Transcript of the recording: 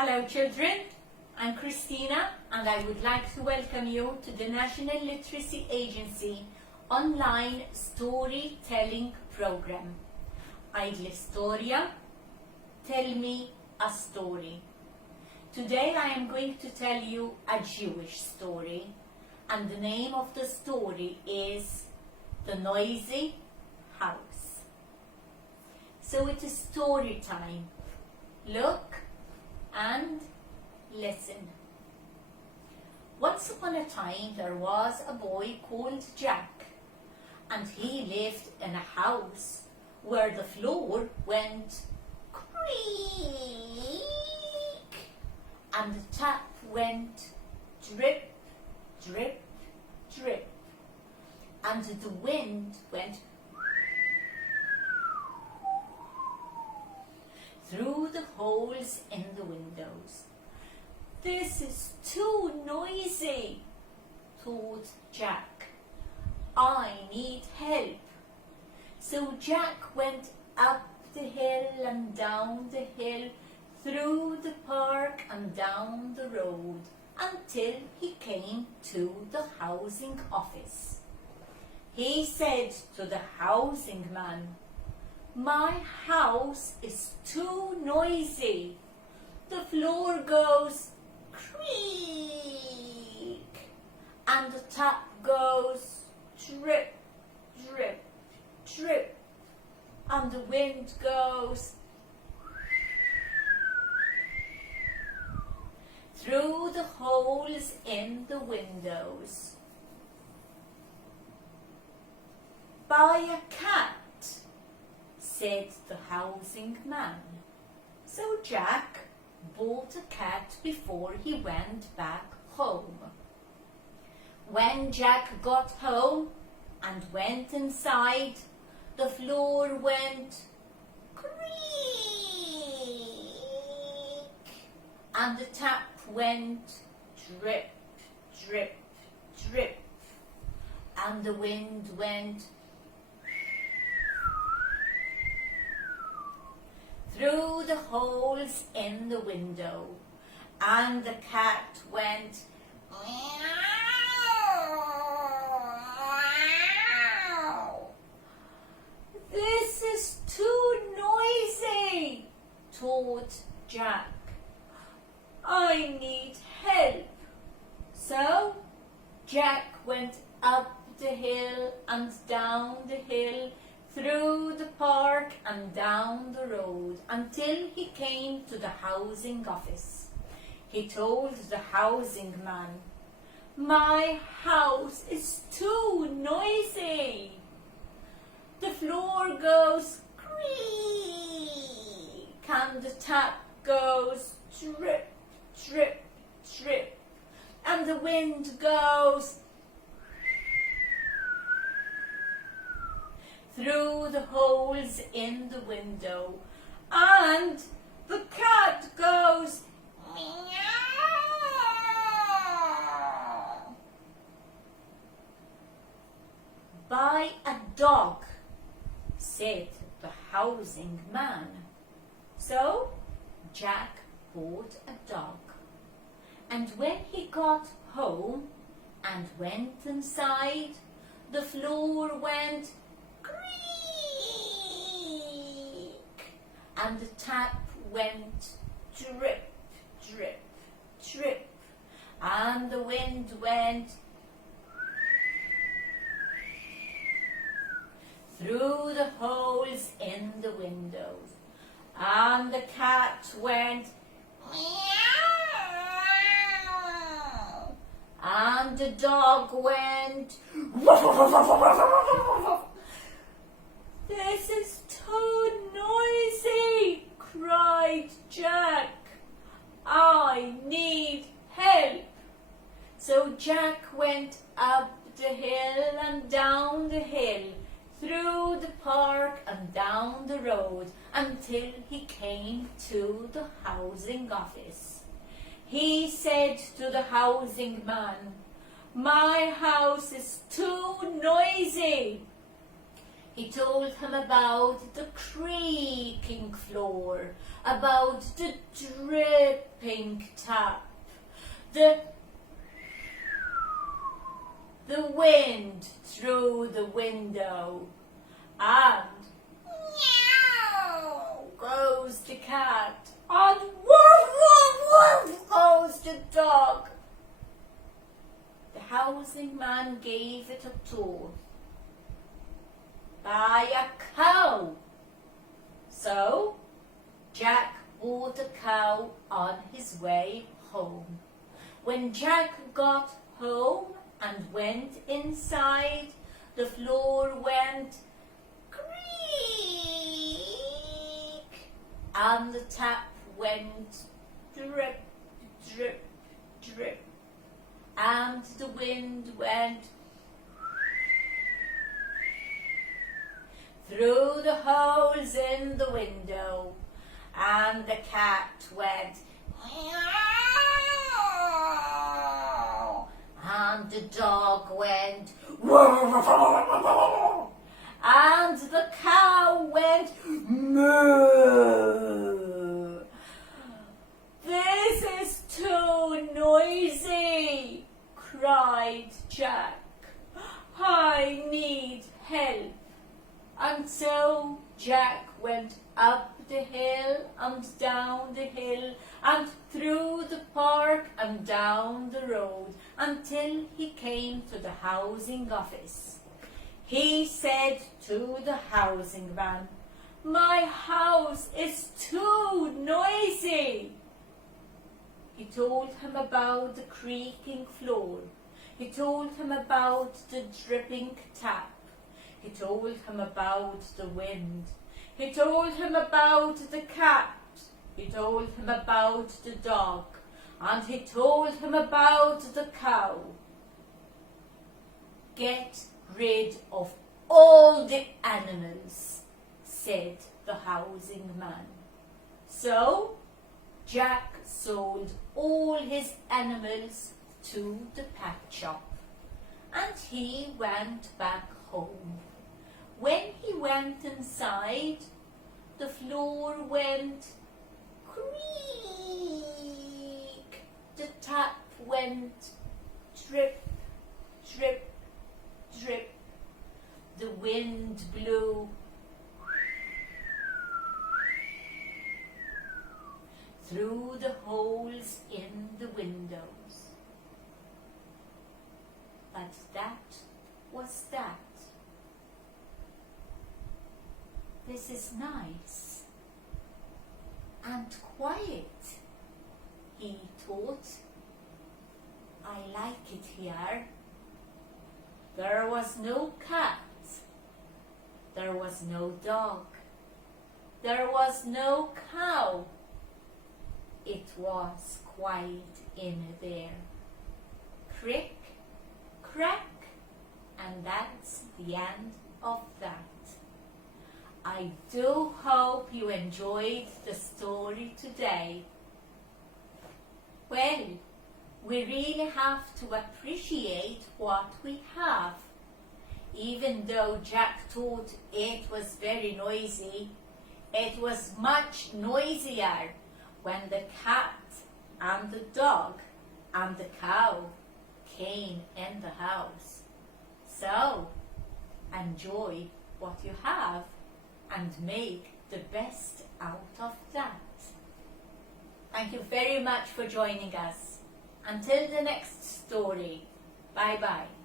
Hello children, I'm Christina and I would like to welcome you to the National Literacy Agency online storytelling program. Għidli Storja, tell me a story. Today I am going to tell you a Jewish story and the name of the story is The Noisy House. So it is story time. Look and listen. Once upon a time there was a boy called Jack, and he lived in a house where the floor went creak and the tap went drip, drip, drip, and the wind went through the holes in the windows. This is too noisy, thought Jack. I need help. So Jack went up the hill and down the hill, through the park and down the road, until he came to the housing office. He said to the housing man, "My house is too noisy. The floor goes creak and the tap goes drip, drip, drip, and the wind goes through the holes in the windows. Buy a cat," said the housing man. So Jack bought a cat before he went back home. When Jack got home and went inside, the floor went creak and the tap went drip, drip, drip, and the wind went through the holes in the window, and the cat went meow. This is too noisy, thought Jack. I need help. So Jack went up the hill and down the hill, through the park and down the road, until he came to the housing office. He told the housing man, "My house is too noisy. The floor goes creak and the tap goes drip, drip, drip, and the wind goes through the holes in the window, and the cat goes meow." "Buy a dog," said the housing man. So Jack bought a dog, and when he got home and went inside, the floor went creak and the tap went drip, drip, drip, and the wind went through the holes in the windows, and the cat went meow, and the dog went woof, woof, woof, woof, woof, woof, woof. "This is too noisy," cried Jack. "I need help." So Jack went up the hill and down the hill, through the park and down the road, until he came to the housing office. He said to the housing man, "My house is too noisy." He told him about the creaking floor, about the dripping tap, the wind through the window, and meow goes the cat, and woof woof woof goes the dog. The housing man gave it a tour. Buy a cow. So Jack bought a cow on his way home. When Jack got home and went inside, the floor went creak, and the tap went drip, drip, drip, and the wind went through the holes in the window, and the cat went meow, and the dog went and the cow went moo. This is too noisy, cried Jack. I need help. And so Jack went up the hill and down the hill and through the park and down the road until he came to the housing office. He said to the housing man, "My house is too noisy." He told him about the creaking floor. He told him about the dripping tap. He told him about the wind. He told him about the cat. He told him about the dog. And he told him about the cow. "Get rid of all the animals," said the housing man. So Jack sold all his animals to the pet shop, and he went back home. When he went inside, the floor went creak, the tap went drip, drip, drip, the wind blew through the holes in the windows. But that was that. This is nice and quiet, he thought. I like it here. There was no cat. There was no dog. There was no cow. It was quiet in there. Crick, crack, and that's the end of that. I do hope you enjoyed the story today. Well, we really have to appreciate what we have. Even though Jack thought it was very noisy, it was much noisier when the cat and the dog and the cow came in the house. So, enjoy what you have and make the best out of that. Thank you very much for joining us. Until the next story, bye-bye.